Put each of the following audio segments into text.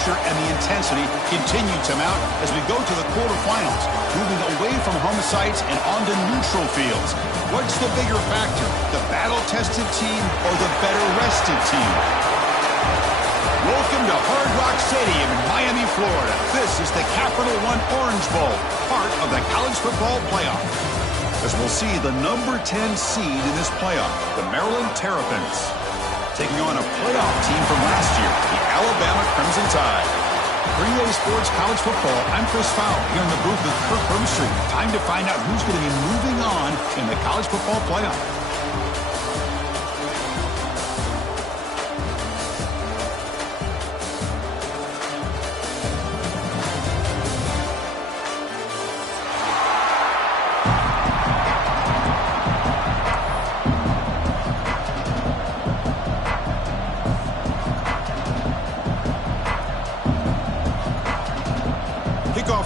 pressure and the intensity continue to mount as we go to the quarterfinals, moving away from home sites and onto neutral fields. What's the bigger factor, the battle-tested team or the better-rested team? Welcome to Hard Rock Stadium in Miami, Florida. This is the Capital One Orange Bowl, part of the college football playoff. As we'll see the number 10 seed in this playoff, the Maryland Terrapins, taking on a playoff team from last year, the Alabama Crimson Tide. For EA Sports College Football, I'm Chris Fowler here in the booth with Kirk Herbstreit. Time to find out who's going to be moving on in the college football playoff.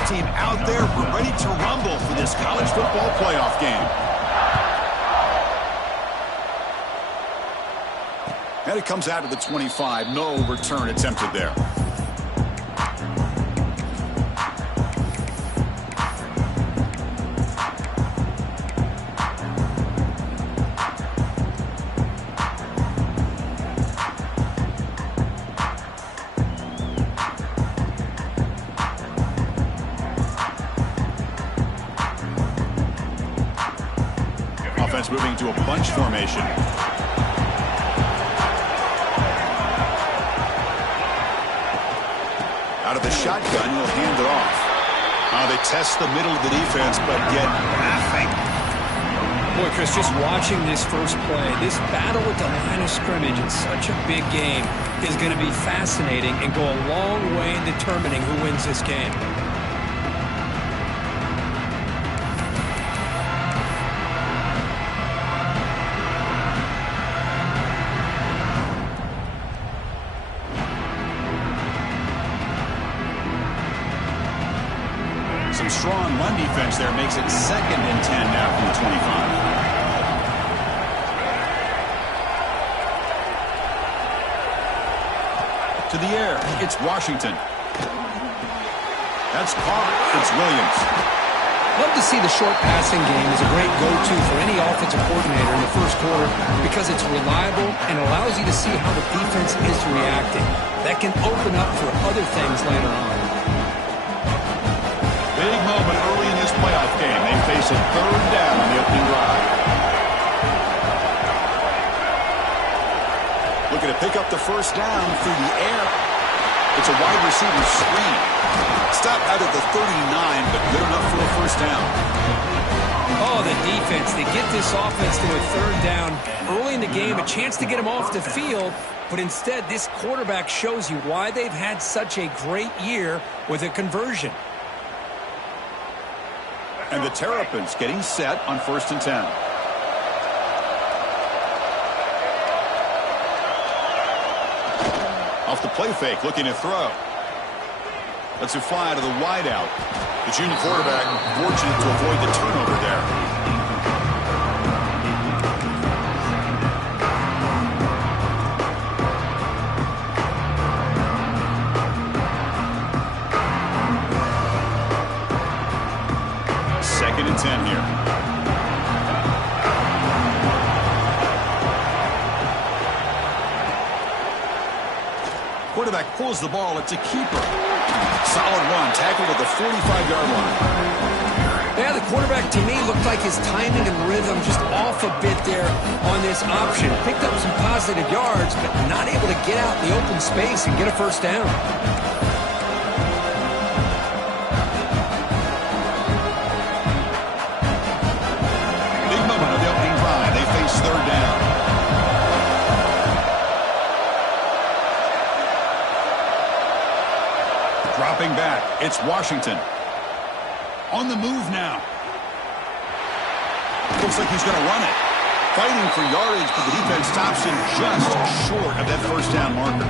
Team out there, we're ready to rumble for this college football playoff game. And it comes out of the 25. No return attempted there. Moving to a bunch formation. Out of the shotgun, he'll hand it off. They test the middle of the defense, but get nothing. Boy, Chris, just watching this first play, this battle at the line of scrimmage in such a big game is going to be fascinating and go a long way in determining who wins this game. Some strong run defense there makes it 2nd and 10 now from the 25. To the air, it's Washington. That's caught. It's Williams. Love to see the short passing game as a great go-to for any offensive coordinator in the first quarter because it's reliable and allows you to see how the defense is reacting. That can open up for other things later on. Big moment early in this playoff game. They face a 3rd down on the opening drive. Looking to pick up the first down through the air. It's a wide receiver screen. Stop out at the 39, but good enough for a first down. Oh, the defense. They get this offense to a 3rd down early in the game, a chance to get them off the field, but instead this quarterback shows you why they've had such a great year with a conversion. And the Terrapins getting set on 1st and 10. Off the play fake, looking to throw. Lets it fly out of the wideout. The junior quarterback fortunate to avoid the turnover there. Second and 10 here. Quarterback pulls the ball. It's a keeper. Solid one. Tackled at the 45-yard line. Yeah, the quarterback to me looked like his timing and rhythm just off a bit there on this option. Picked up some positive yards, but not able to get out in the open space and get a first down. Dropping back, it's Washington. On the move now. Looks like he's going to run it. Fighting for yardage, but the defense stops him just short of that first down marker.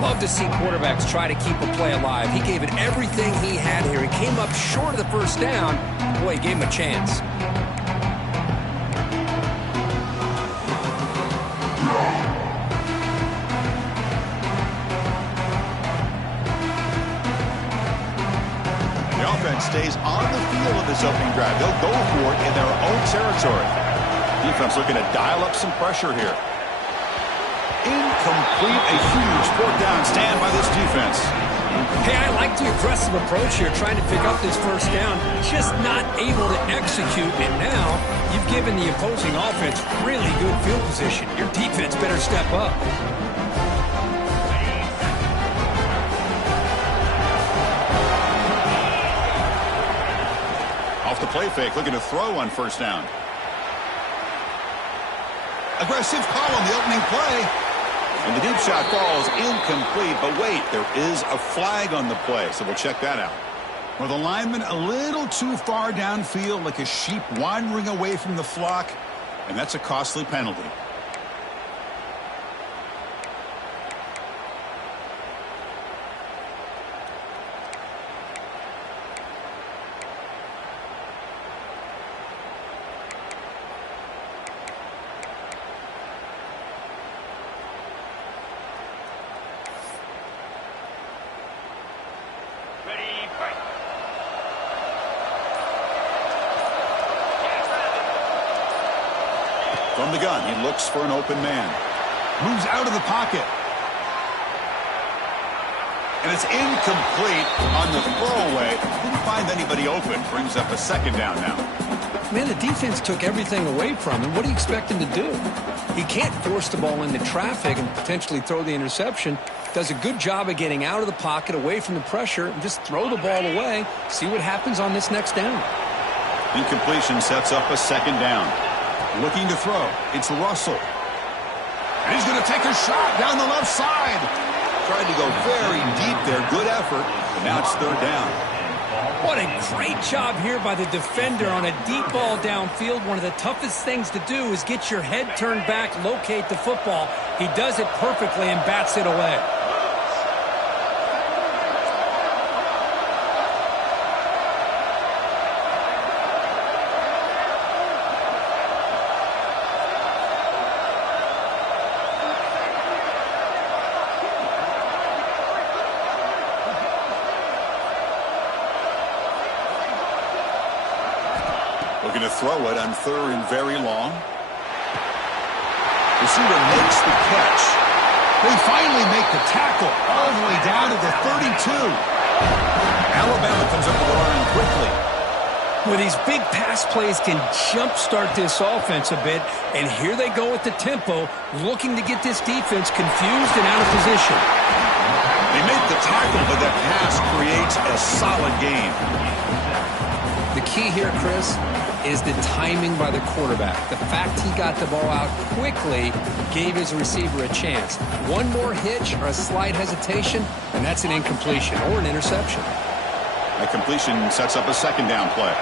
Love to see quarterbacks try to keep a play alive. He gave it everything he had here. He came up short of the first down. Boy, he gave him a chance. offense stays on the field of this opening drive. They'll go for it in their own territory. Defense looking to dial up some pressure here. Incomplete, a huge fourth down stand by this defense. Hey, I like the aggressive approach here, trying to pick up this first down, just not able to execute. And now you've given the opposing offense really good field position. Your defense better step up. Off the play fake, looking to throw on first down. Aggressive call on the opening play. And the deep shot falls incomplete. But wait, there is a flag on the play, so we'll check that out. Well, the lineman a little too far downfield, like a sheep wandering away from the flock, and that's a costly penalty. From the gun, he looks for an open man. Moves out of the pocket. And it's incomplete on the throwaway. Didn't find anybody open. Brings up a second down now. Man, the defense took everything away from him. What do you expect him to do? He can't force the ball into traffic and potentially throw the interception. Does a good job of getting out of the pocket, away from the pressure, and just throw the ball away. See what happens on this next down. Incompletion sets up a second down. Looking to throw. It's Russell. And he's going to take a shot down the left side. Tried to go very deep there. Good effort. But now it's third down. What a great job here by the defender on a deep ball downfield. One of the toughest things to do is get your head turned back, locate the football. He does it perfectly and bats it away. Looking to throw it on third and very long. Receiver makes the catch. They finally make the tackle all the way down to the 32. Alabama comes up with the line quickly. Well, these big pass plays can jumpstart this offense a bit, and here they go with the tempo, looking to get this defense confused and out of position. They make the tackle, but that pass creates a solid gain. The key here, Chris, is the timing by the quarterback. The fact he got the ball out quickly gave his receiver a chance. One more hitch or a slight hesitation, and that's an incompletion or an interception. A completion sets up a second down play.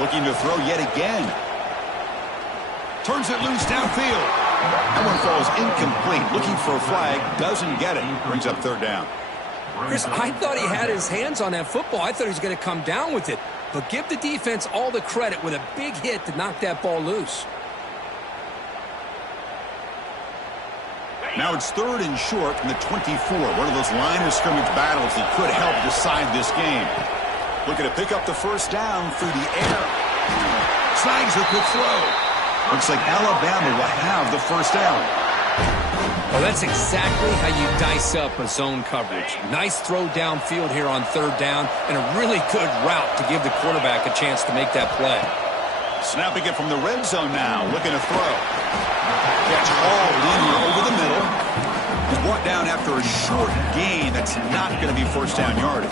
Looking to throw yet again. Turns it loose downfield. That one falls incomplete. Looking for a flag. Doesn't get it. Brings up third down. Chris, I thought he had his hands on that football. I thought he was going to come down with it. But give the defense all the credit with a big hit to knock that ball loose. Now it's third and short from the 24. One of those line of scrimmage battles that could help decide this game. Looking to pick up the first down through the air. Snags a quick throw. Looks like Alabama will have the first down. Well, that's exactly how you dice up a zone coverage. Nice throw downfield here on third down, and a really good route to give the quarterback a chance to make that play. Snapping it from the red zone now, looking to throw. Catch hauled in here over the middle. He's brought down after a short gain. That's not going to be first down yardage.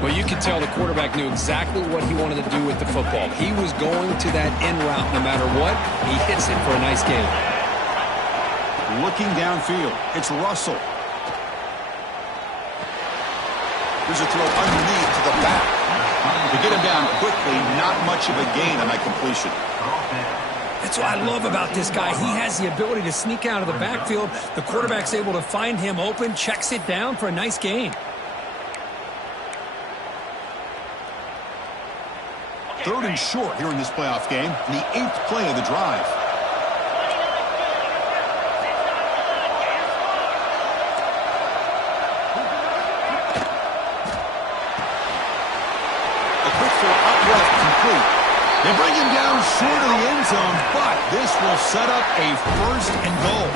Well, you could tell the quarterback knew exactly what he wanted to do with the football. He was going to that in route no matter what. He hits it for a nice gain. Looking downfield, it's Russell. There's a throw underneath to the back. To get him down quickly, not much of a gain on that completion. That's what I love about this guy. He has the ability to sneak out of the backfield. The quarterback's able to find him open, checks it down for a nice gain. Third and short here in this playoff game, the 8th play of the drive. They bring him down short of the end zone, but this will set up a 1st and goal.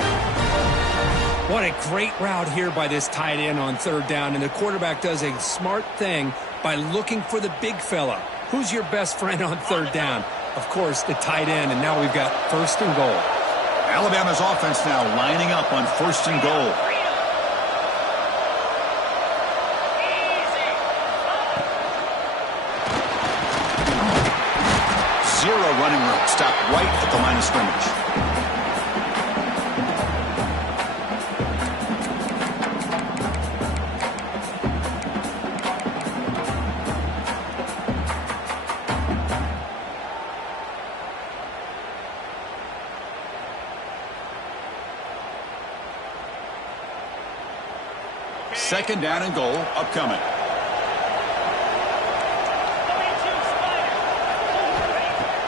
What a great route here by this tight end on 3rd down, and the quarterback does a smart thing by looking for the big fella. Who's your best friend on 3rd down? Of course, the tight end, and now we've got 1st and goal. Alabama's offense now lining up on 1st and goal. Zero running room. Stopped right at the line of scrimmage. Second down and goal upcoming.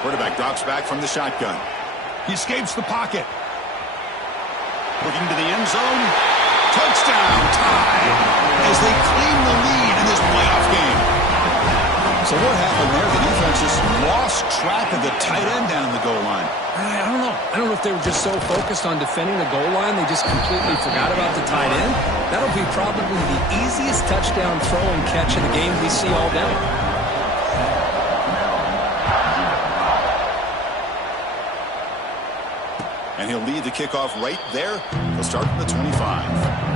Quarterback drops back from the shotgun. He escapes the pocket. Looking to the end zone. Touchdown tie as they claim the lead in this playoff game. So what happened there? The defense just lost track of the tight end down the goal line. I don't know. I don't know if they were just so focused on defending the goal line they just completely forgot about the tight end. That'll be probably the easiest touchdown throw and catch of the game we see all day. And he'll lead the kickoff right there. He'll start from the 25.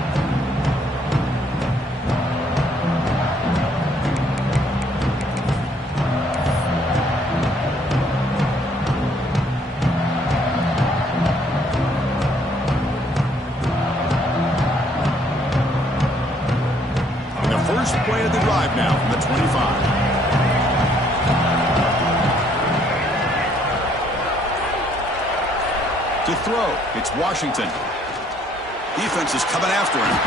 First play of the drive now from the 25. To throw, it's Washington. Defense is coming after him.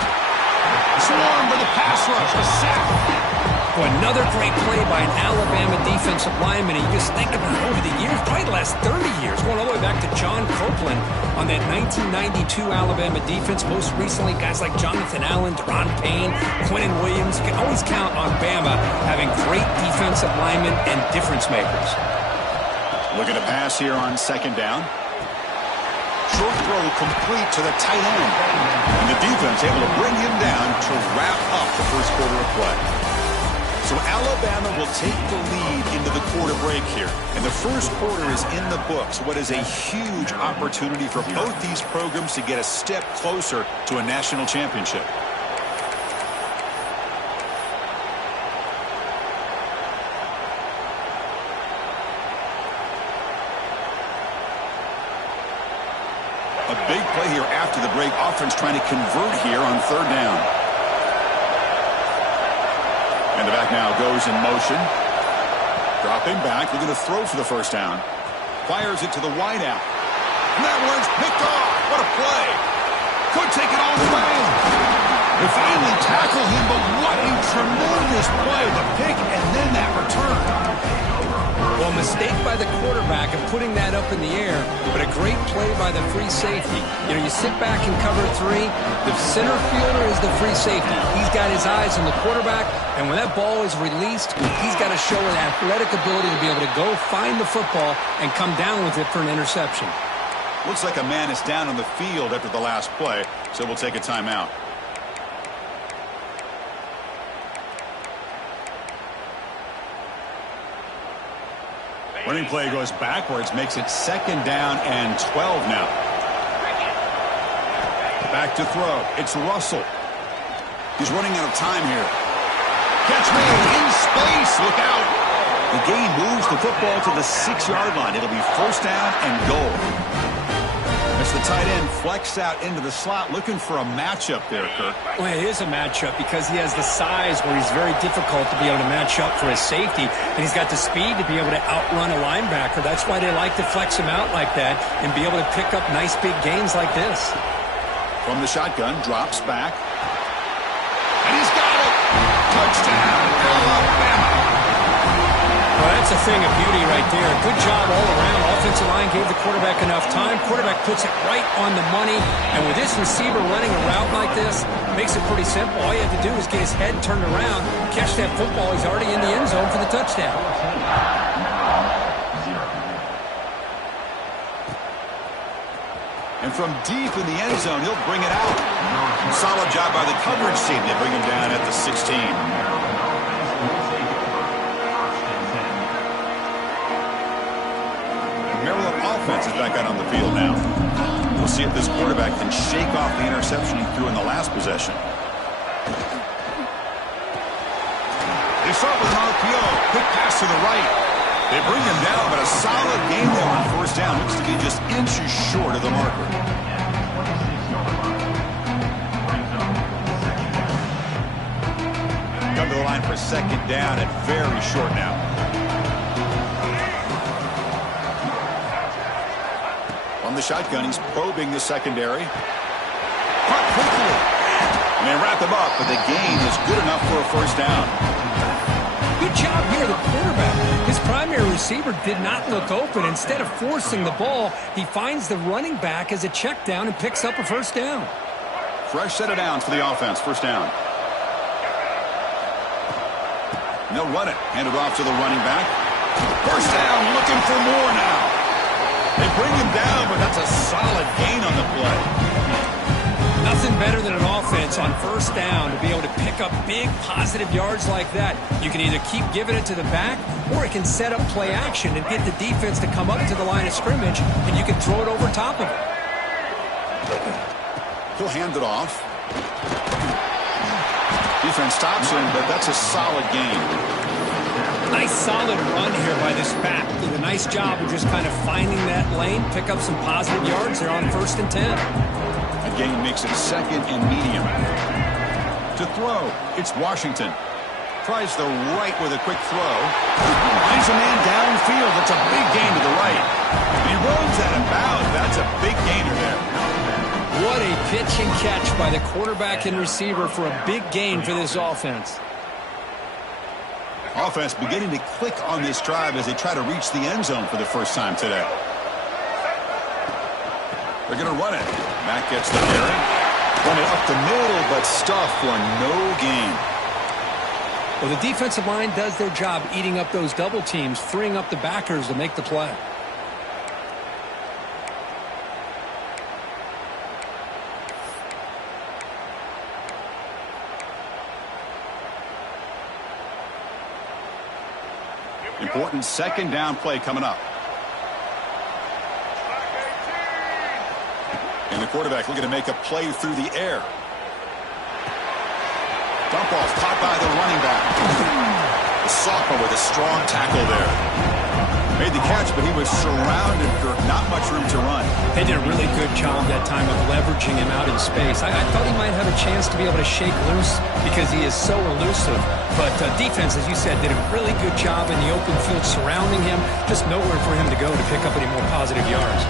Swarmed by the pass rush, a sack. Well, another great play by an Alabama defensive lineman. And you just think about over the years, probably the last 30 years, going all the way back to John Copeland on that 1992 Alabama defense. Most recently, guys like Jonathan Allen, Deron Payne, Quentin Williams. You can always count on Bama having great defensive linemen and difference makers. Look at a pass here on 2nd down. Short throw complete to the tight end. And the defense able to bring him down to wrap up the first quarter of play. So Alabama will take the lead into the quarter break here. And the first quarter is in the books. What is a huge opportunity for both these programs to get a step closer to a national championship. A big play here after the break. Offense trying to convert here on 3rd down. And the back now goes in motion. Dropping back, looking to throw for the 1st down. Fires it to the wideout. And that one's picked off. What a play. Could take it all the way. They finally tackle him, but what a tremendous play. The pick and then that return. Well, mistake by the quarterback of putting that up in the air, but a great play by the free safety. You know, you sit back and cover 3. The center fielder is the free safety. He's got his eyes on the quarterback, and when that ball is released, he's got to show an athletic ability to be able to go find the football and come down with it for an interception. Looks like a man is down on the field after the last play, so we'll take a timeout. Running play goes backwards, makes it 2nd down and 12 now. Back to throw. It's Russell. He's running out of time here. Catch me in space. Look out. The game moves the football to the 6-yard line. It'll be 1st down and goal. As the tight end flex out into the slot, looking for a matchup there, Kirk. Well, it is a matchup because he has the size where he's very difficult to be able to match up for his safety, and he's got the speed to be able to outrun a linebacker. That's why they like to flex him out like that and be able to pick up nice big gains like this. From the shotgun, drops back. And he's got it! Touchdown, Alabama! Well, that's a thing of beauty right there. Good job all around. Offensive line gave the quarterback enough time. Quarterback puts it right on the money. And with this receiver running a route like this, makes it pretty simple. All you have to do is get his head turned around, catch that football. He's already in the end zone for the touchdown. And from deep in the end zone, he'll bring it out. Solid job by the coverage team. They bring him down at the 16. Maryland offense is back out on the field now. We'll see if this quarterback can shake off the interception he threw in the last possession. They start with an RPO. Quick pass to the right. They bring him down, but a solid game there on first down. Looks to be just inches short of the marker. Come to the line for second down and very short now. On the shotgun, he's probing the secondary. Caught quickly. And they wrap him up, but the gain is good enough for a first down. Good job here, the quarterback. His primary receiver did not look open. Instead of forcing the ball, he finds the running back as a check down and picks up a first down. Fresh set of downs for the offense. First down. And they'll run it. Hand it off to the running back. First down, looking for more now. They bring him down, but that's a solid gain on the play. Nothing better than an offense on first down to be able to pick up big positive yards like that. You can either keep giving it to the back, or it can set up play action and get the defense to come up to the line of scrimmage, and you can throw it over top of it. He'll hand it off. Defense stops him, but that's a solid gain. Nice solid run here by this back. Did a nice job of just kind of finding that lane, pick up some positive yards there on 1st and 10. A gain makes it second and medium. To throw, it's Washington. Tries the right with a quick throw. Finds a man downfield. That's a big gain to the right. And he runs that about. That's a big gainer there. What a pitch and catch by the quarterback and receiver for a big gain for this offense. Offense beginning to click on this drive as they try to reach the end zone for the first time today. They're going to run it. Matt gets the carry. Run it up the middle, but stuffed for no gain. Well, the defensive line does their job eating up those double teams, freeing up the backers to make the play. Important second down play coming up. And the quarterback looking to make a play through the air. Dump off caught by the running back. The sophomore with a strong tackle there. Made the catch, but he was surrounded for not much room to run. They did a really good job that time of leveraging him out in space. I thought he might have a chance to be able to shake loose because he is so elusive. But defense, as you said, did a really good job in the open field surrounding him. Just nowhere for him to go to pick up any more positive yards.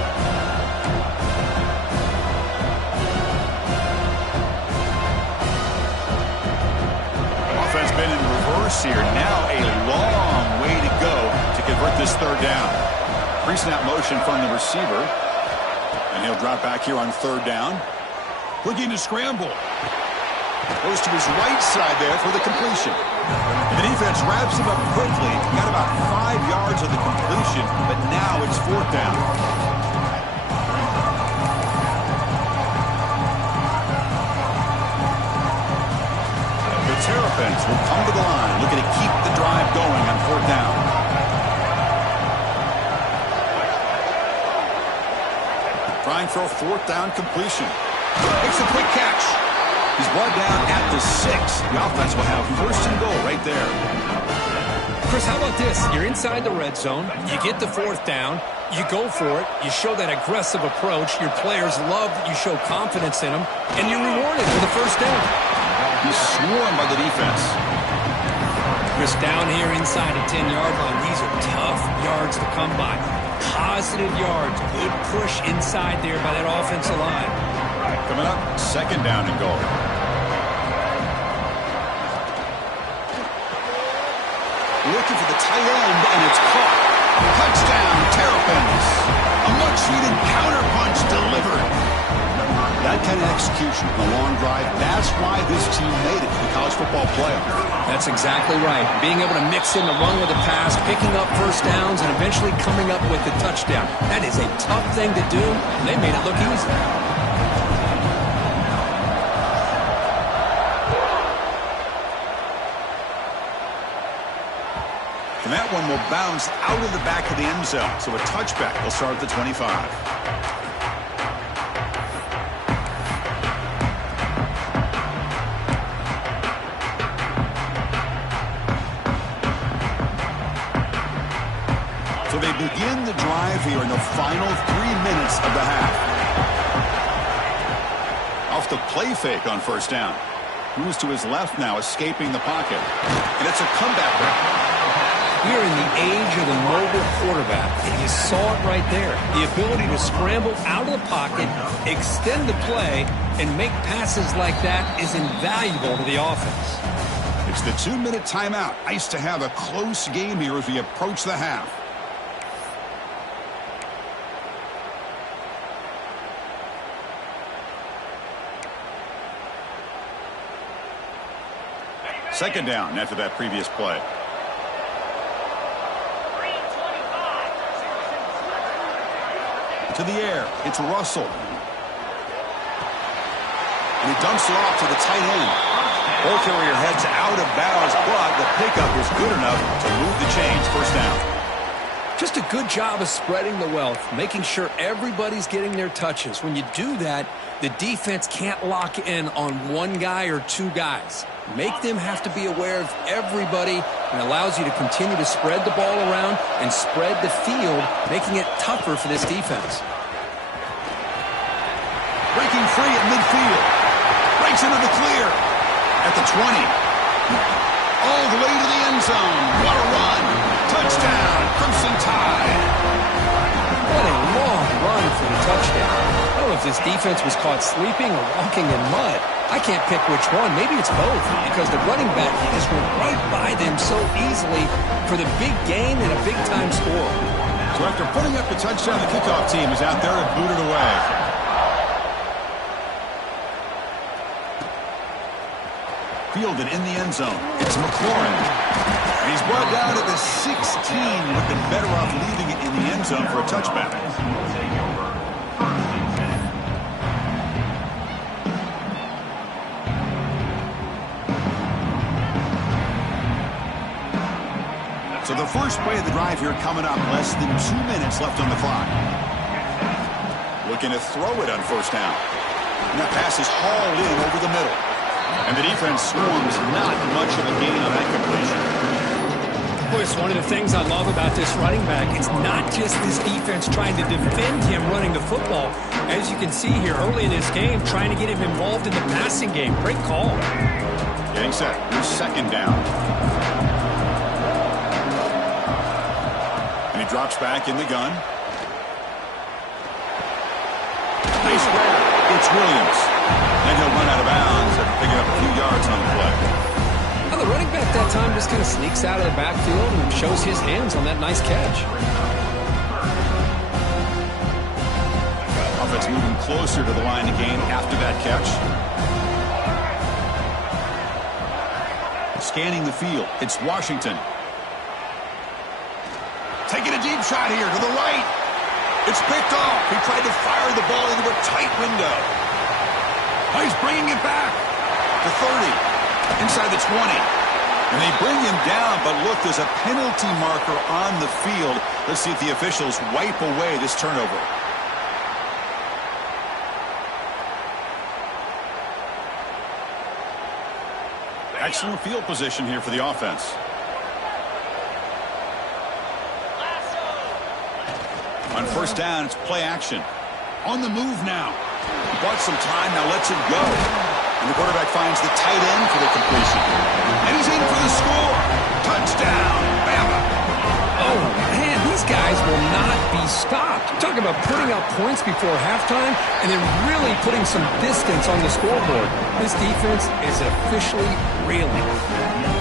Offense been in reverse here. Now a long way to go to convert this third down. Pre-snap motion from the receiver. And he'll drop back here on third down. Looking to scramble. Goes to his right side there for the completion. And the defense wraps him up quickly. Got about 5 yards of the completion, but now it's fourth down. The Terrapins will come to the line, looking to keep the drive going on fourth down. Trying for a fourth down completion. Makes a quick catch. He's brought down at the 6. The offense will have first and goal right there. Chris, how about this? You're inside the red zone. You get the fourth down. You go for it. You show that aggressive approach. Your players love that you show confidence in them. And you're rewarded for the first down. He's swarmed by the defense. Chris, down here inside the 10-yard line, these are tough yards to come by. Positive yards. Good push inside there by that offensive line. Coming up, second down and goal. Looking for the tight end, and it's caught. Touchdown, Terrapins. A much-needed counterpunch delivered. That kind of execution, the long drive, that's why this team made it to the college football playoff. That's exactly right. Being able to mix in the run with the pass, picking up first downs, and eventually coming up with the touchdown. That is a tough thing to do. They made it look easy. And that one will bounce out of the back of the end zone. So a touchback will start at the 25. So they begin the drive here in the final 3 minutes of the half. Off the play fake on first down. Moves to his left now, escaping the pocket. And it's a comeback route. We're in the age of the mobile quarterback, and you saw it right there. The ability to scramble out of the pocket, extend the play, and make passes like that is invaluable to the offense. It's the 2-minute timeout. Nice to have a close game here as we approach the half. Second down after that previous play. To the air, it's Russell. And he dumps it off to the tight end. Ball carrier heads out of bounds, but the pickup is good enough to move the chains. First down. Just a good job of spreading the wealth, making sure everybody's getting their touches. When you do that, the defense can't lock in on one guy or two guys. Make them have to be aware of everybody, and allows you to continue to spread the ball around and spread the field, making it tougher for this defense. Breaking free at midfield. Breaks into the clear at the 20. All the way to the end zone. What a run. Touchdown, Crimson Tide. What a long run for the touchdown. I don't know if this defense was caught sleeping or walking in mud. I can't pick which one. Maybe it's both, because the running back just went right by them so easily for the big gain and a big-time score. So after putting up the touchdown, the kickoff team is out there and booted away. Fielded in the end zone. It's McLaurin. And he's brought down to the 16. Would have been better off leaving it in the end zone for a touchback. So the first play of the drive here coming up. Less than 2 minutes left on the clock. Looking to throw it on first down. And that pass is hauled in over the middle. And the defense swarms not much of a gain on that completion. Boy, it's one of the things I love about this running back. It's not just this defense trying to defend him running the football. As you can see here early in this game, trying to get him involved in the passing game. Great call. Getting set. Here's second down. And he drops back in the gun. Nice grab. It's Williams. Then he'll run out of bounds after picking up a few yards on the play. Well, the running back that time just kind of sneaks out of the backfield and shows his hands on that nice catch. Offense moving closer to the line of game after that catch. Scanning the field. It's Washington. Taking a deep shot here to the right. It's picked off. He tried to fire the ball into a tight window. Oh, he's bringing it back to 30, inside the 20. And they bring him down, but look, there's a penalty marker on the field. Let's see if the officials wipe away this turnover. Excellent field position here for the offense. On first down, it's play action. On the move now. He bought some time, now lets it go. And the quarterback finds the tight end for the completion. And he's in for the score. Touchdown, Bama. Oh, man, these guys will not be stopped. Talk about putting up points before halftime and then really putting some distance on the scoreboard. This defense is officially reeling.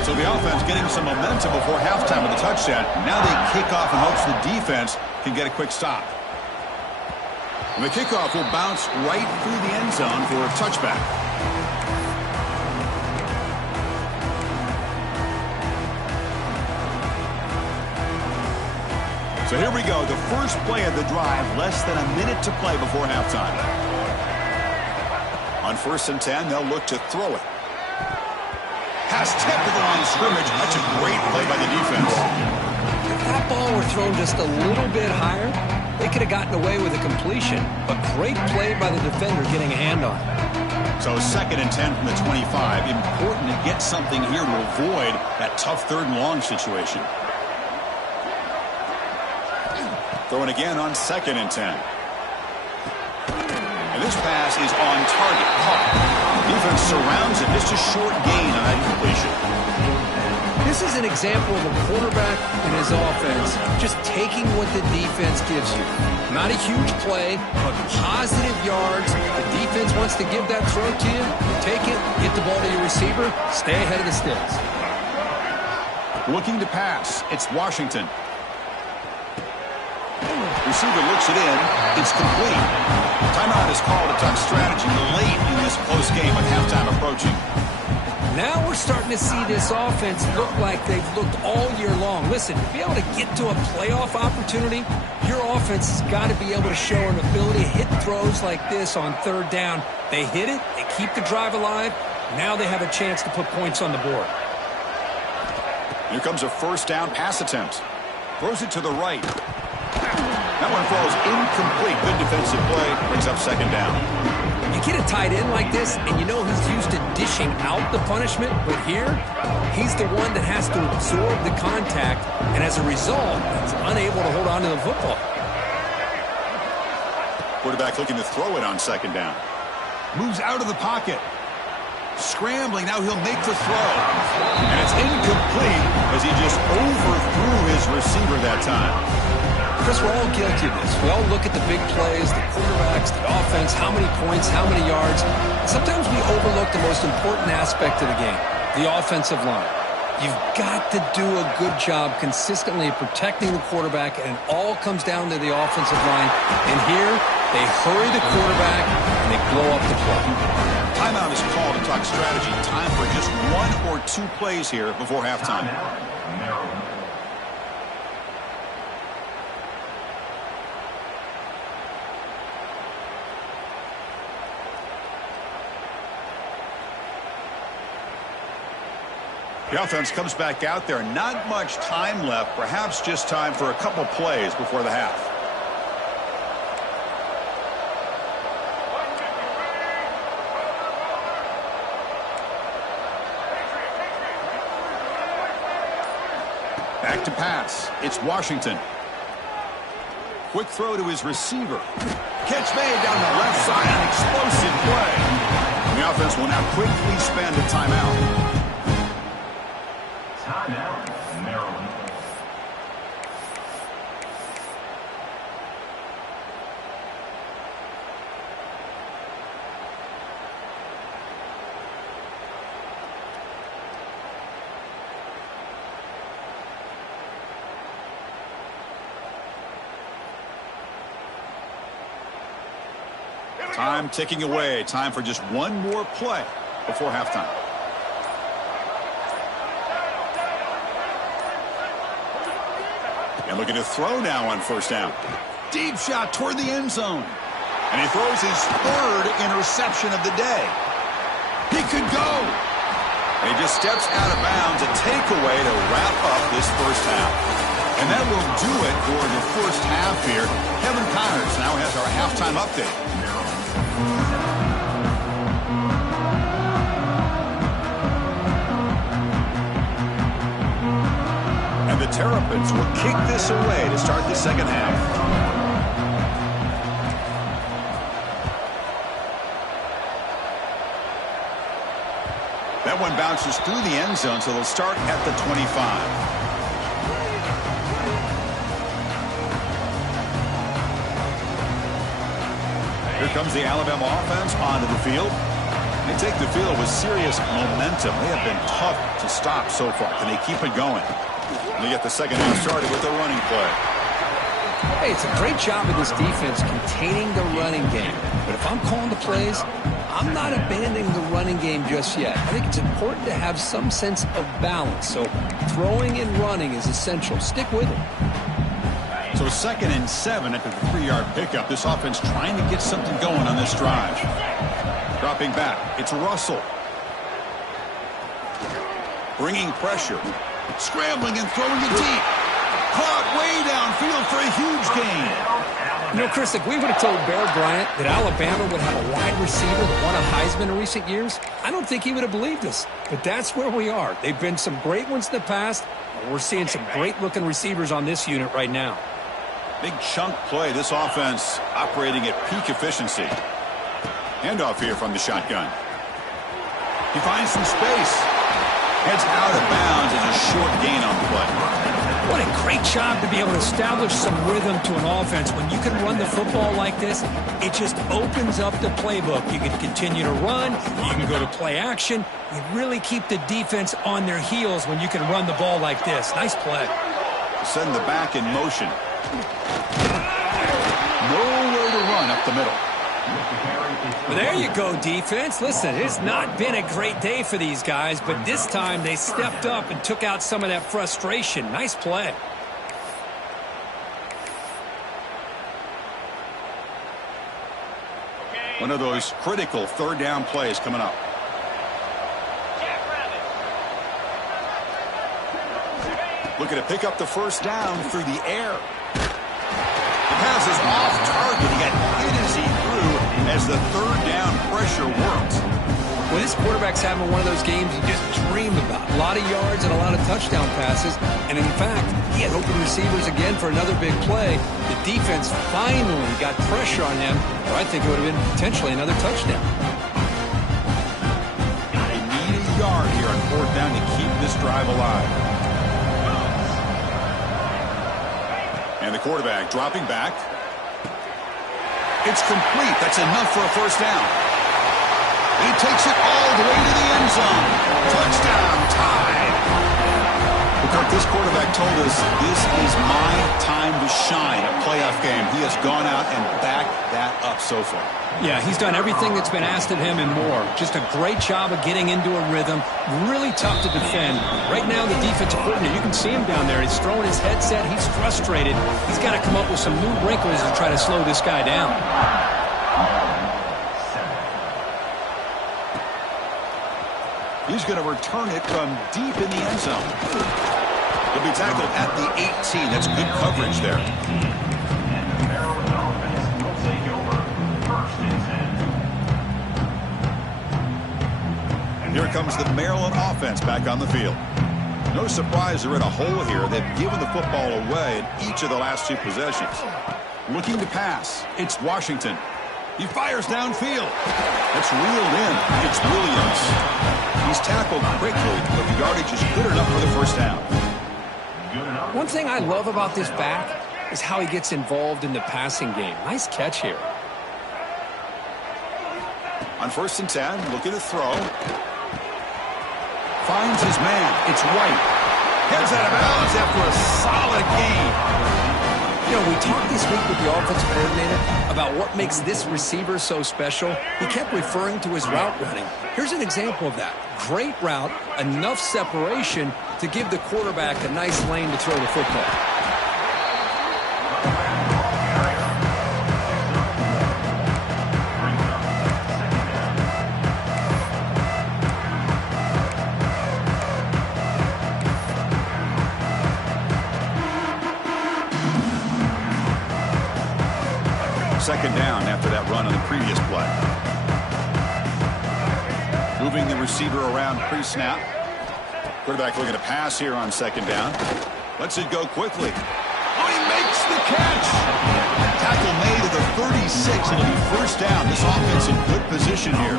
So the offense getting some momentum before halftime with the touchdown. Now they kick off in hopes the defense can get a quick stop. And the kickoff will bounce right through the end zone for a touchback. So here we go, the first play of the drive, less than a minute to play before halftime. On 1st and 10, they'll look to throw it. Pass tipped to the line of scrimmage. That's a great play by the defense. If that ball were thrown just a little bit higher, they could have gotten away with a completion. But great play by the defender getting a hand on it. So 2nd and 10 from the 25. Important to get something here to avoid that tough 3rd and long situation. Throwing again on 2nd and 10. And this pass is on target. Caught. Defense surrounds him. Just a short gain on that completion. This is an example of a quarterback and his offense just taking what the defense gives you. Not a huge play, but positive yards. The defense wants to give that throw to you. You take it, get the ball to your receiver, stay ahead of the sticks. Looking to pass. It's Washington. Receiver looks it in. It's complete. Timeout is called to talk strategy late in this close game with halftime approaching. Now we're starting to see this offense look like they've looked all year long. Listen, to be able to get to a playoff opportunity, your offense has got to be able to show an ability to hit throws like this on 3rd down. They hit it. They keep the drive alive. Now they have a chance to put points on the board. Here comes a 1st down pass attempt. Throws it to the right. That one falls incomplete. Good defensive play. Brings up 2nd down. You get a tight end like this, and you know he's used to dishing out the punishment. But here, he's the one that has to absorb the contact. And as a result, he's unable to hold on to the football. Quarterback looking to throw it on 2nd down. Moves out of the pocket. Scrambling. Now he'll make the throw. And it's incomplete as he just overthrew his receiver that time. Chris, we're all guilty of this. We all look at the big plays, the quarterbacks, the offense, how many points, how many yards. Sometimes we overlook the most important aspect of the game, the offensive line. You've got to do a good job consistently protecting the quarterback, and it all comes down to the offensive line. And here, they hurry the quarterback, and they blow up the play. Timeout is called to talk strategy. Time for just 1 or 2 plays here before halftime. The offense comes back out there. Not much time left. Perhaps just time for a couple plays before the half. Back to pass. It's Washington. Quick throw to his receiver. Catch made down the left side. An explosive play. And the offense will now quickly spend a timeout. Timeout, Maryland. Time ticking away. Time for just 1 more play before halftime. And looking to throw now on 1st down. Deep shot toward the end zone. And he throws his 3rd interception of the day. He could go. And he just steps out of bounds. A takeaway to wrap up this 1st half. And that will do it for the 1st half here. Kevin Connors now has our halftime update. And the Terrapins will kick this away to start the 2nd half. That one bounces through the end zone, so they'll start at the 25. Here comes the Alabama offense onto the field. They take the field with serious momentum. They have been tough to stop so far. Can they keep it going? They get the 2nd half started with a running play. Hey, it's a great job of this defense containing the running game. But if I'm calling the plays, I'm not abandoning the running game just yet. I think it's important to have some sense of balance. So throwing and running is essential. Stick with it. So 2nd and 7 after the 3-yard pickup. This offense trying to get something going on this drive. Dropping back. It's Russell. Bringing pressure. Scrambling and throwing it deep. Caught way downfield for a huge gain. You know, Chris, if we would have told Bear Bryant that Alabama would have a wide receiver that won a Heisman in recent years, I don't think he would have believed us. But that's where we are. They've been some great ones in the past, and we're seeing some great-looking receivers on this unit right now. Big chunk play. This offense operating at peak efficiency. Handoff here from the shotgun. He finds some space. Heads out of bounds as a short gain on the play. What a great job to be able to establish some rhythm to an offense. When you can run the football like this, it just opens up the playbook. You can continue to run. You can go to play action. You really keep the defense on their heels when you can run the ball like this. Nice play. Send the back in motion. Nowhere to run up the middle. Well, there you go, defense. Listen, it's not been a great day for these guys, but this time they stepped up and took out some of that frustration. Nice play. One of those critical 3rd down plays coming up. Looking to pick up the 1st down through the air. The pass is off target. He got hit as he threw as the 3rd down pressure worked. Well, this quarterback's having one of those games you just dream about. A lot of yards and a lot of touchdown passes. And in fact, he had open receivers again for another big play. The defense finally got pressure on him, or I think it would have been potentially another touchdown. They need a yard here on 4th down to keep this drive alive. And the quarterback dropping back. It's complete. That's enough for a 1st down. He takes it all the way to the end zone. Touchdown, tied. Well, Kirk, this quarterback told us this is my time to shine, a playoff game. He has gone out and backed that up so far. Yeah, he's done everything that's been asked of him and more. Just a great job of getting into a rhythm. Really tough to defend. Right now, the defensive coordinator, you can see him down there. He's throwing his headset. He's frustrated. He's got to come up with some new wrinkles to try to slow this guy down. He's going to return it from deep in the end zone. He'll be tackled at the 18. That's good coverage there. Here comes the Maryland offense back on the field. No surprise they're in a hole here. They've given the football away in each of the last 2 possessions. Looking to pass. It's Washington. He fires downfield. That's reeled in. It's Williams. He's tackled quickly, but the yardage is good enough for the 1st down. One thing I love about this back is how he gets involved in the passing game. Nice catch here. On 1st and 10, looking to throw. Finds his man. It's White. Heads out of bounds after a solid gain. You know, we talked this week with the offensive coordinator about what makes this receiver so special. He kept referring to his route running. Here's an example of that. Great route, enough separation to give the quarterback a nice lane to throw the football. Second down after that run on the previous play. Moving the receiver around pre-snap. Quarterback looking to pass here on 2nd down. Lets it go quickly. Oh, he makes the catch. Tackle made at the 36. It'll be 1st down. This offense in good position here.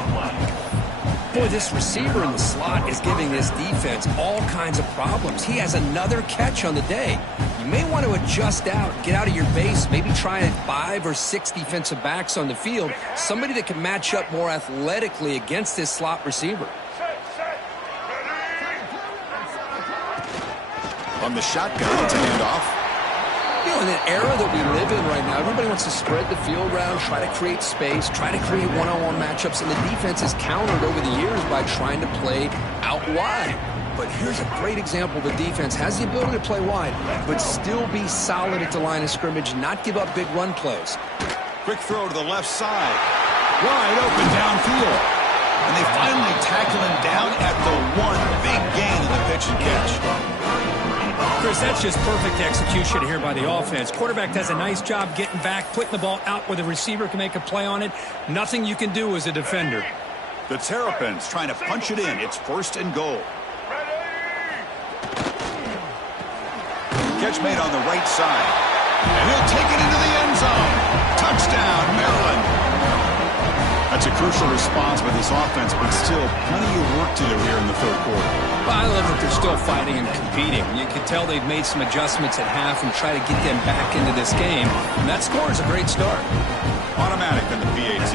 Boy, this receiver in the slot is giving this defense all kinds of problems. He has another catch on the day. You may want to adjust out, get out of your base, maybe try 5 or 6 defensive backs on the field, somebody that can match up more athletically against this slot receiver. On the shotgun, it's a handoff. You know, in an era that we live in right now, everybody wants to spread the field around, try to create space, try to create one-on-one matchups, and the defense is countered over the years by trying to play out wide. But here's a great example. The defense has the ability to play wide, but still be solid at the line of scrimmage, not give up big run plays. Quick throw to the left side. Wide open downfield. And they finally tackle him down at the one. Big gain in the pitch and catch. Chris, that's just perfect execution here by the offense. Quarterback does a nice job getting back, putting the ball out where the receiver can make a play on it. Nothing you can do as a defender. The Terrapins trying to punch it in. It's 1st and goal. Catch made on the right side. And he'll take it into the end zone. Touchdown, Maryland. That's a crucial response by this offense, but still plenty of work to do here in the 3rd quarter. Well, I love that they're still fighting and competing. You can tell they've made some adjustments at half and try to get them back into this game. And that score is a great start. Automatic on the PAT.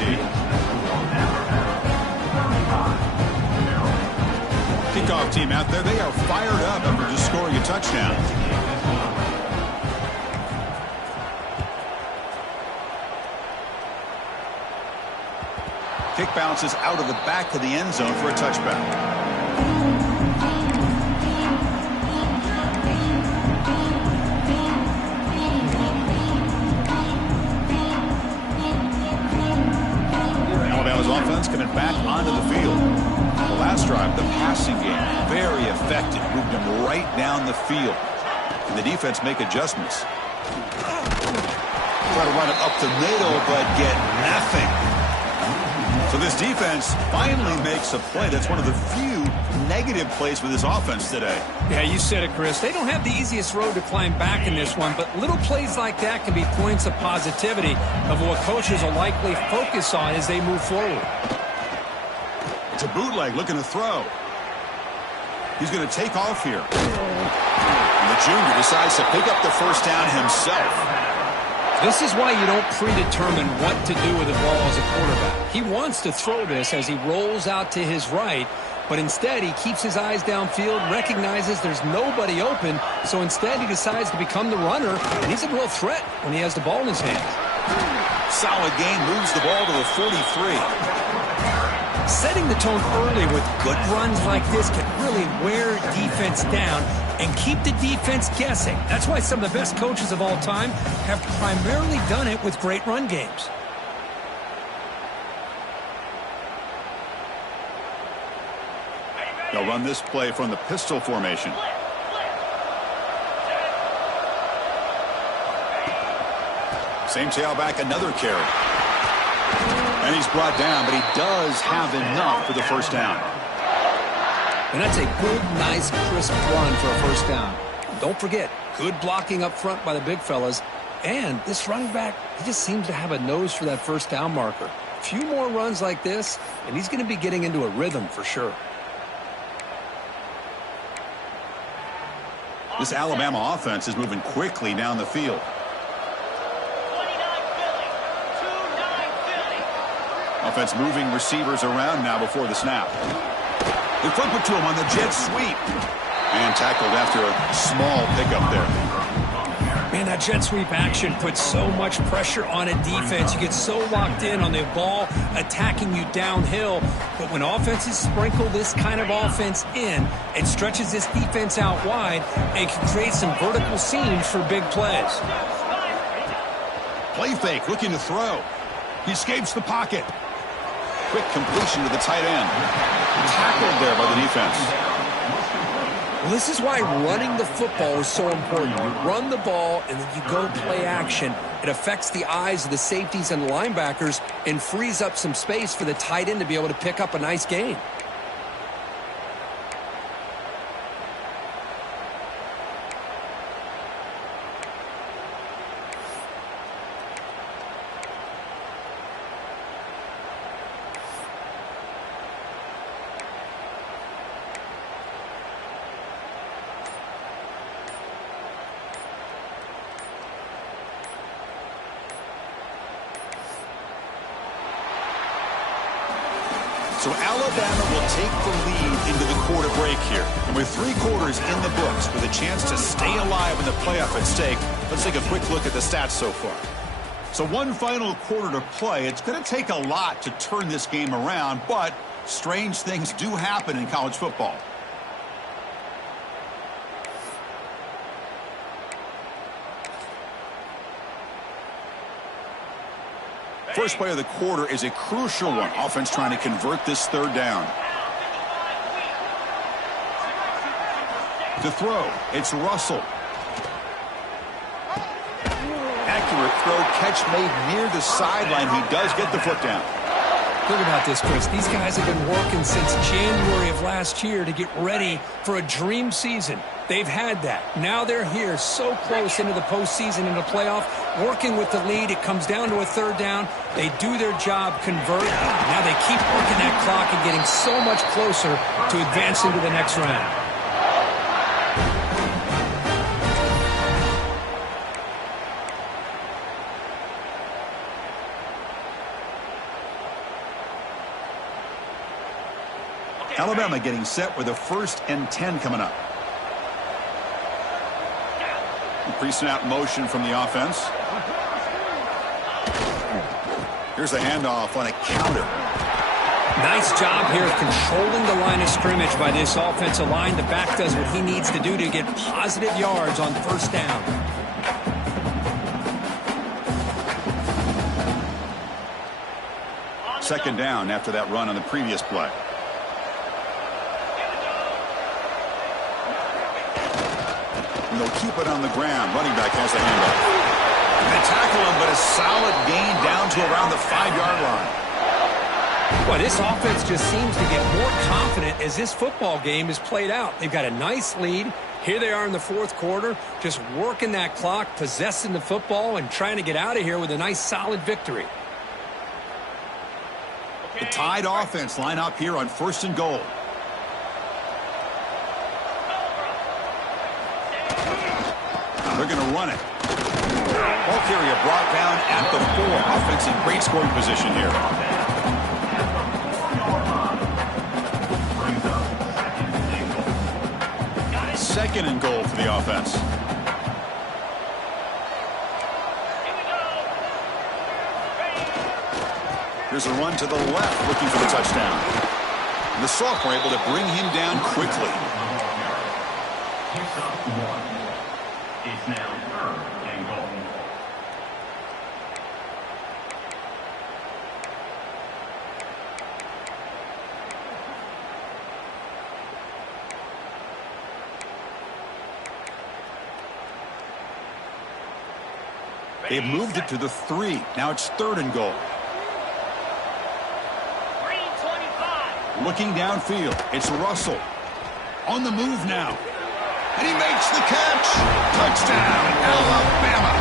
Kickoff team out there, they are fired up after just scoring a touchdown. Kick bounces out of the back of the end zone for a touchback. Alabama's offense coming back onto the field. The last drive, the passing game, very effective. Moved them right down the field. Can the defense make adjustments? Try to run it up the middle, but get nothing. So this defense finally makes a play. That's one of the few negative plays for this offense today. Yeah, you said it, Chris. They don't have the easiest road to climb back in this one, but little plays like that can be points of positivity of what coaches will likely focus on as they move forward. It's a bootleg looking to throw. He's going to take off here. And the junior decides to pick up the 1st down himself. This is why you don't predetermine what to do with the ball as a quarterback. He wants to throw this as he rolls out to his right, but instead he keeps his eyes downfield, recognizes there's nobody open, so instead he decides to become the runner, and he's a real threat when he has the ball in his hands. Solid gain, moves the ball to the 43. Setting the tone early with good runs like this can really wear defense down and keep the defense guessing. That's why some of the best coaches of all time have primarily done it with great run games. They'll run this play from the pistol formation. Same tailback, another carry. And he's brought down, but he does have enough for the 1st down. And that's a good, nice, crisp run for a 1st down. Don't forget, good blocking up front by the big fellas. And this running back, he just seems to have a nose for that 1st down marker. A few more runs like this, and he's going to be getting into a rhythm for sure. This Alabama offense is moving quickly down the field. Offense moving receivers around now before the snap. They flip it to him on the jet sweep. And tackled after a small pickup there. Man, that jet sweep action puts so much pressure on a defense. You get so locked in on the ball attacking you downhill. But when offenses sprinkle this kind of offense in, it stretches this defense out wide and can create some vertical seams for big plays. Play fake, looking to throw. He escapes the pocket. Quick completion to the tight end. Tackled there by the defense. Well, this is why running the football is so important. You run the ball and then you go play action. It affects the eyes of the safeties and linebackers and frees up some space for the tight end to be able to pick up a nice gain. So Alabama will take the lead into the quarter break here. And with 3 quarters in the books with a chance to stay alive in the playoff at stake, let's take a quick look at the stats so far. So one final quarter to play. It's going to take a lot to turn this game around, but strange things do happen in college football. First play of the quarter is a crucial one. Offense trying to convert this 3rd down. To throw, it's Russell. Accurate throw, catch made near the sideline. He does get the foot down. Think about this, Chris. These guys have been working since January of last year to get ready for a dream season. They've had that. Now they're here so close into the postseason and the playoff, working with the lead. It comes down to a 3rd down. They do their job, convert. Now they keep working that clock and getting so much closer to advancing to the next round. Alabama getting set with a 1st and 10 coming up. Pre-snap motion from the offense. Here's a handoff on a counter. Nice job here controlling the line of scrimmage by this offensive line. The back does what he needs to do to get positive yards on 1st down. Second down after that run on the previous play. And they'll keep it on the ground. Running back has the handoff. They tackle him, but a solid gain down to around the 5-yard line. Well, this offense just seems to get more confident as this football game is played out. They've got a nice lead. Here they are in the 4th quarter, just working that clock, possessing the football, and trying to get out of here with a nice, solid victory. The Tide offense line up here on 1st and goal. They're going to run it. Ball carrier brought down at the 4. Offense in great scoring position here. Second and goal for the offense. Here's a run to the left, looking for the touchdown. And the sophomore able to bring him down quickly. Is now 3rd and goal. They've moved it to the 3. Now it's 3rd and goal. Looking downfield, it's Russell. On the move now. And he makes the catch. Touchdown, Alabama.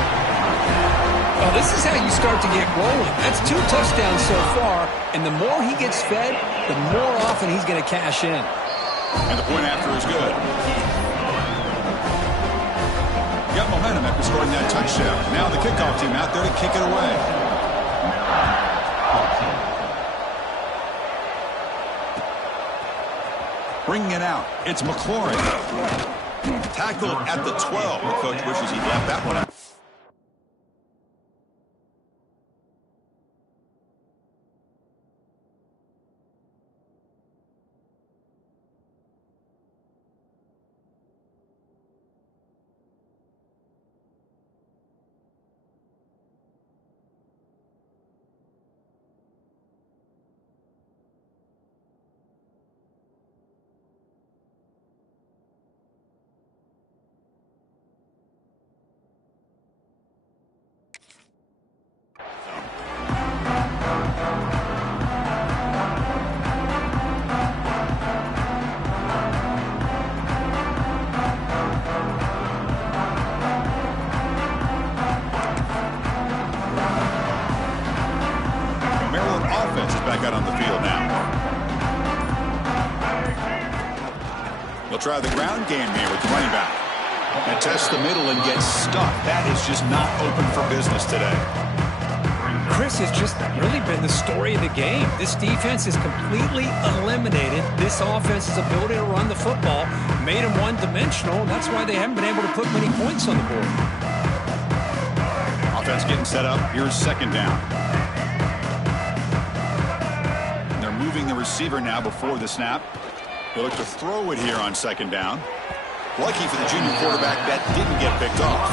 Well, this is how you start to get rolling. That's 2 touchdowns so far, and the more he gets fed, the more often he's going to cash in. And the point after is good. Got momentum after scoring that touchdown. Now the kickoff team out there to kick it away. Bringing it out, it's McLaurin. Tackled at the 12. The coach wishes he'd left that one out. Out on the field now. They'll try the ground game here with the running back. And test the middle and get stuck. That is just not open for business today. Chris, this has just really been the story of the game. This defense has completely eliminated this offense's ability to run the football, made them one-dimensional. That's why they haven't been able to put many points on the board. Offense getting set up. Here's second down. And they're moving the receiver now before the snap. They look to throw it here on second down. Lucky for the junior quarterback, that didn't get picked off.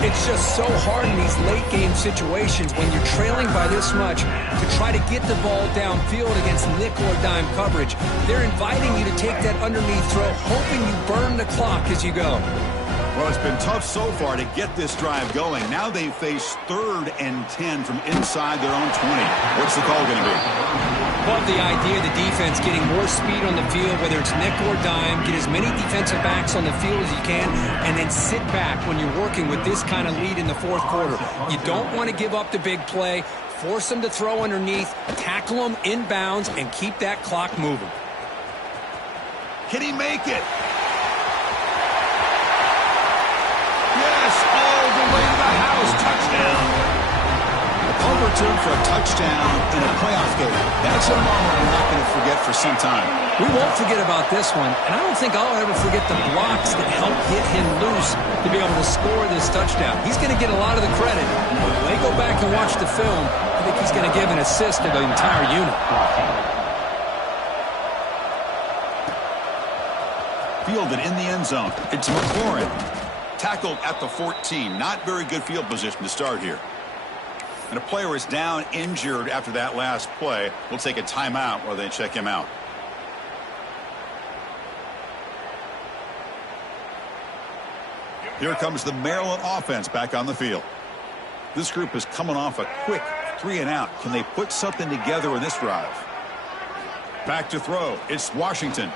It's just so hard in these late-game situations when you're trailing by this much to try to get the ball downfield against nickel or dime coverage. They're inviting you to take that underneath throw, hoping you burn the clock as you go. Well, it's been tough so far to get this drive going. Now they face 3rd and 10 from inside their own 20. What's the call going to be? Love the idea of the defense getting more speed on the field, whether it's nickel or dime, get as many defensive backs on the field as you can, and then sit back when you're working with this kind of lead in the fourth quarter. You don't want to give up the big play, force them to throw underneath, tackle them inbounds, and keep that clock moving. Can he make it? Yes, all the way to the house. Touchdown. A punt return for a touchdown in a playoff game. That's a moment we're not going to forget for some time. We won't forget about this one, and I don't think I'll ever forget the blocks that helped get him loose to be able to score this touchdown. He's going to get a lot of the credit. When they go back and watch the film, I think he's going to give an assist to the entire unit. Fielded in the end zone. It's McLaurin. Tackled at the 14. Not very good field position to start here. And a player is down injured after that last play. We'll take a timeout while they check him out. Here comes the Maryland offense back on the field. This group is coming off a quick 3-and-out. Can they put something together in this drive? Back to throw. It's Washington.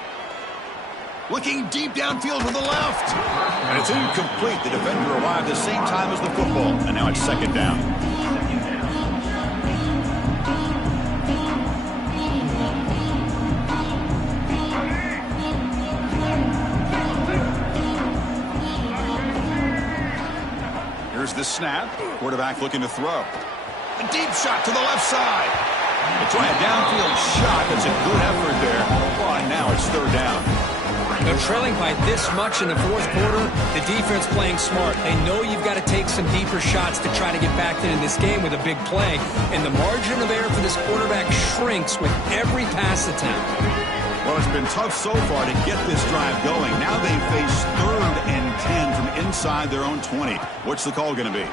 Looking deep downfield with the left. And it's incomplete. The defender arrived the same time as the football. And now it's second down. Here's the snap. Quarterback looking to throw. A deep shot to the left side. They try a downfield shot. That's a good effort there. Oh, and now it's third down. They're trailing by this much in the fourth quarter. The defense playing smart. They know you've got to take some deeper shots to try to get back into this game with a big play. And the margin of error for this quarterback shrinks with every pass attempt. Well, it's been tough so far to get this drive going. Now they face 3rd and 10 from inside their own 20. What's the call going to be?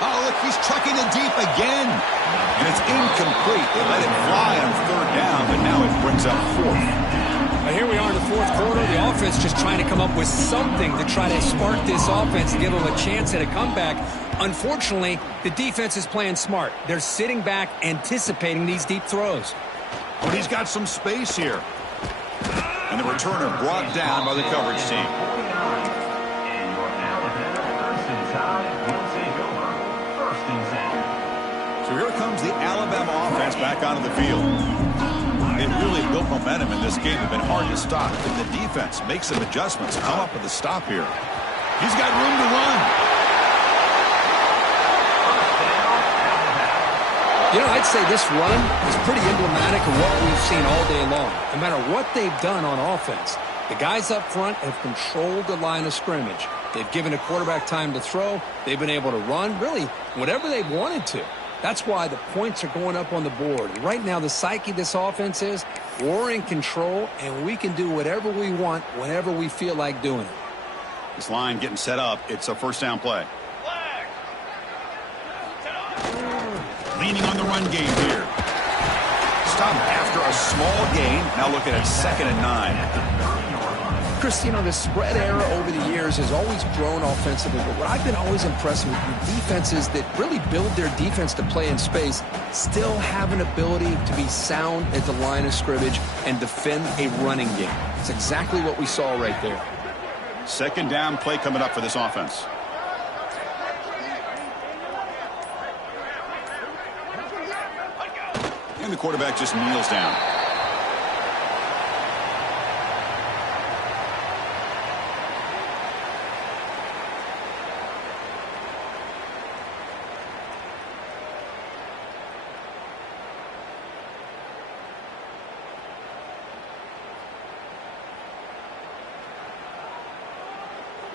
Oh, look, he's chucking it deep again. And it's incomplete. They let it fly on 3rd down, but now it brings up 4th. Now here we are in the fourth quarter. The offense just trying to come up with something to try to spark this offense and give them a chance at a comeback. Unfortunately, the defense is playing smart. They're sitting back, anticipating these deep throws. But he's got some space here. And the returner brought down by the coverage team. So here comes the Alabama offense back onto the field. They've really built momentum in this game. They've been hard to stop. But the defense makes some adjustments, come up with a stop here. He's got room to run. You know, I'd say this run is pretty emblematic of what we've seen all day long. No matter what they've done on offense, the guys up front have controlled the line of scrimmage. They've given the quarterback time to throw. They've been able to run, really, whatever they've wanted to. That's why the points are going up on the board. Right now, the psyche of this offense is we're in control, and we can do whatever we want whenever we feel like doing it. This line getting set up. It's a first down play. Leaning on the run game here. Stop after a small gain. Now looking at 2nd and 9. Chris, you know, the spread era over the years has always grown offensively, but what I've been always impressed with defenses that really build their defense to play in space still have an ability to be sound at the line of scrimmage and defend a running game. It's exactly what we saw right there. Second down play coming up for this offense. And the quarterback just kneels down.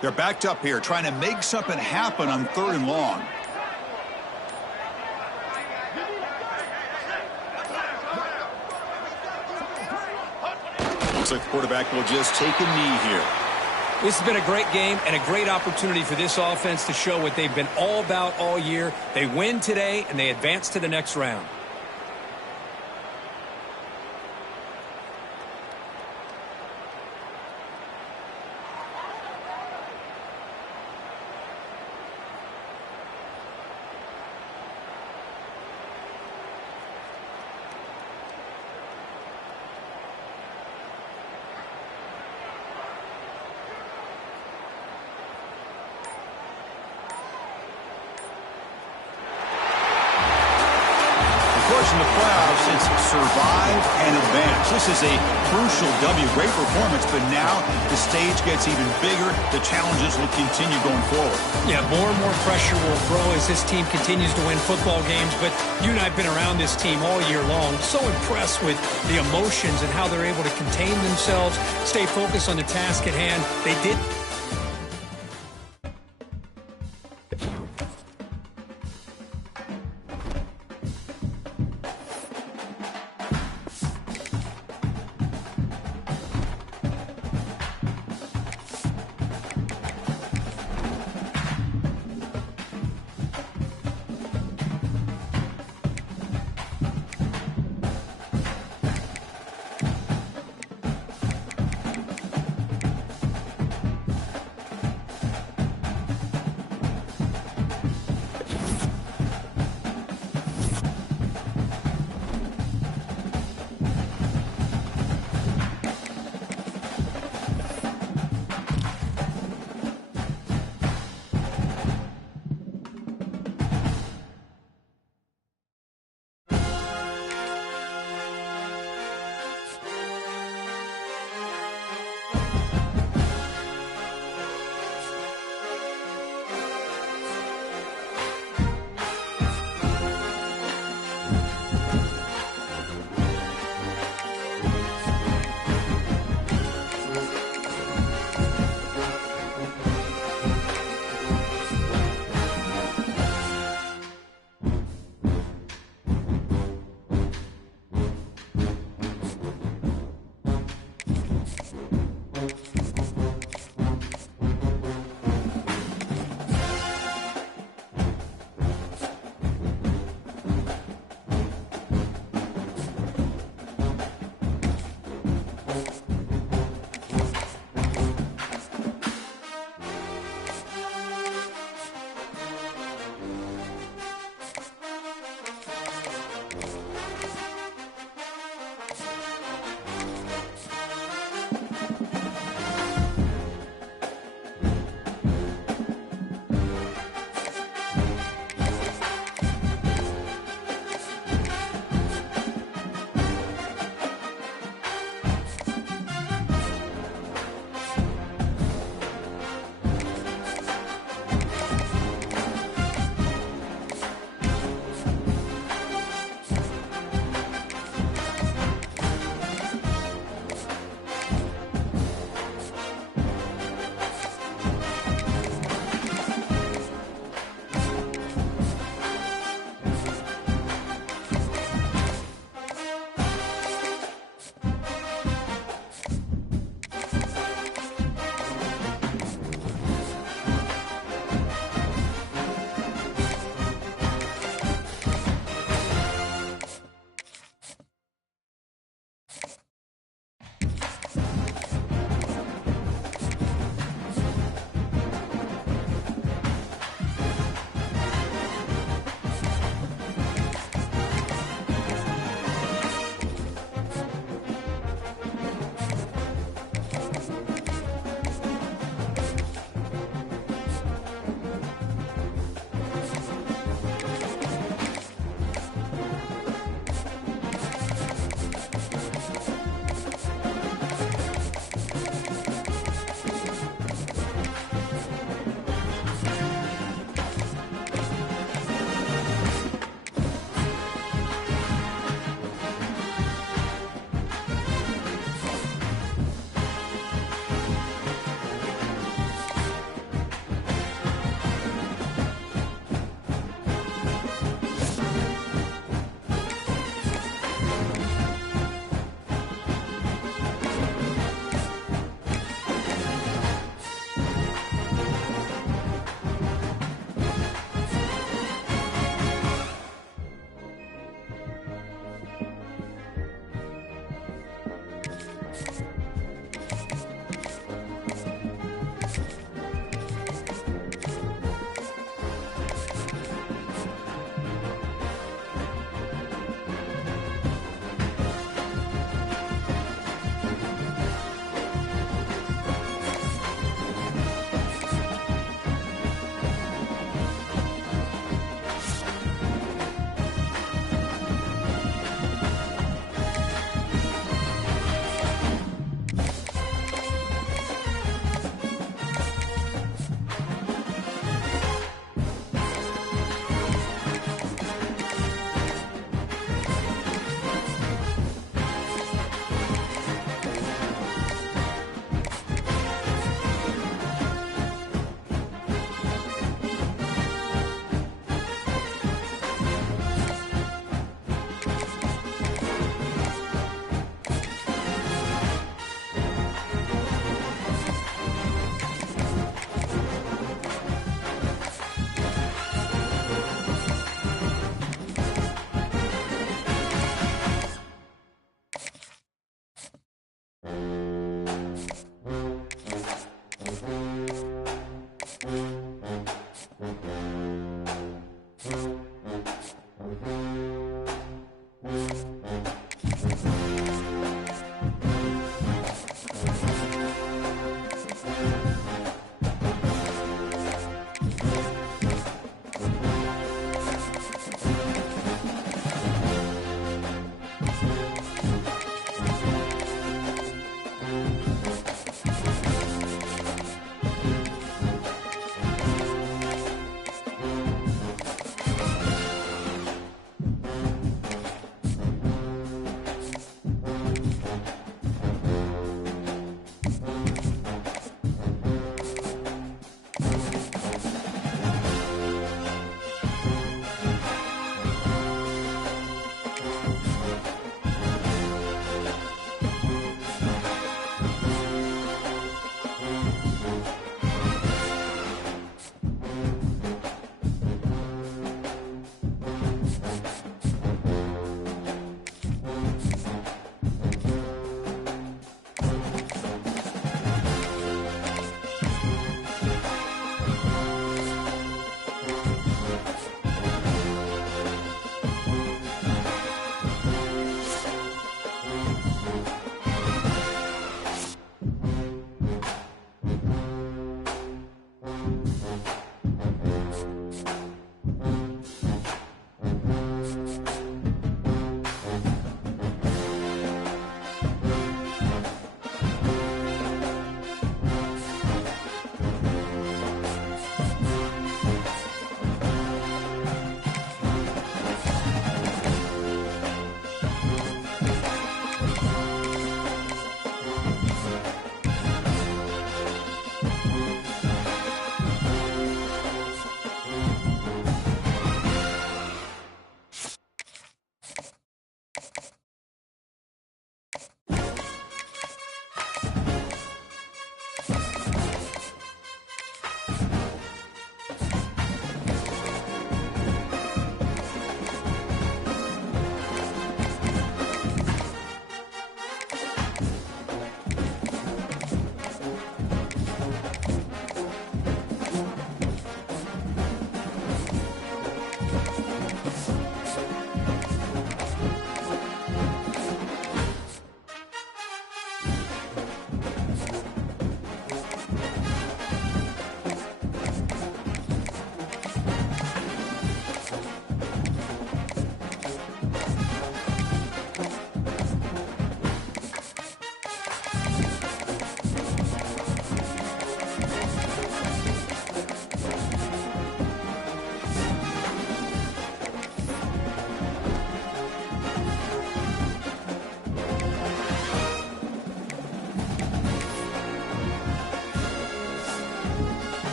They're backed up here trying to make something happen on 3rd and long. Looks like the quarterback will just take a knee here. This has been a great game and a great opportunity for this offense to show what they've been all about all year. They win today, and they advance to the next round. In the playoffs, it's survive and advance. This is a crucial W. Great performance, but now the stage gets even bigger. The challenges will continue going forward. Yeah, more and more pressure will grow as this team continues to win football games. But you and I have been around this team all year long. So impressed with the emotions and how they're able to contain themselves, stay focused on the task at hand. They did.